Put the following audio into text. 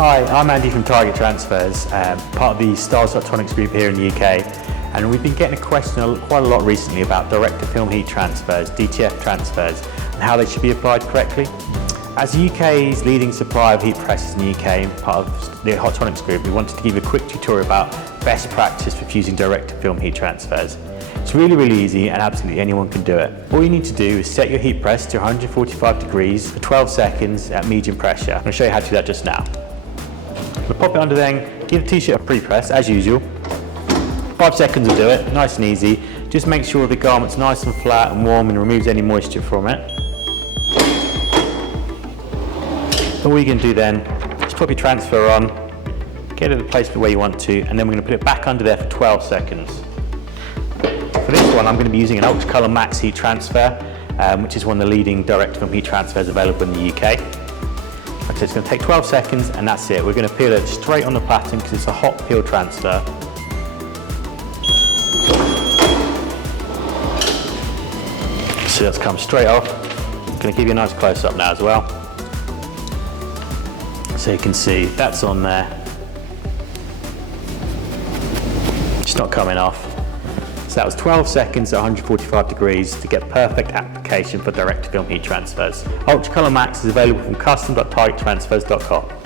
Hi, I'm Andy from Target Transfers, part of the Stahls Hotronix group here in the UK, and we've been getting a question quite a lot recently about direct-to-film heat transfers, DTF transfers, and how they should be applied correctly. As the UK's leading supplier of heat presses in the UK and part of the Hotronix group, we wanted to give you a quick tutorial about best practice for using direct-to-film heat transfers. It's really easy and absolutely anyone can do it. All you need to do is set your heat press to 145 degrees for 12 seconds at medium pressure. I'm going to show you how to do that just now. We'll pop it under then, give the t-shirt a pre-press as usual. 5 seconds will do it, nice and easy. Just make sure the garment's nice and flat and warm and removes any moisture from it. All you can do then, just put your transfer on, get it to the place where you want to, and then we're going to put it back under there for 12 seconds. For this one, I'm going to be using an UltraColour Max Heat Transfer, which is one of the leading direct-to-film heat transfers available in the UK. Like I said, it's going to take 12 seconds, and that's it. We're going to peel it straight on the pattern because it's a hot peel transfer. So that's come straight off. I'm going to give you a nice close-up now as well. So you can see that's on there. It's not coming off. So that was 12 seconds at 145 degrees to get perfect application for direct-to-film heat transfers. UltraColour Max is available from custom.targettransfers.com.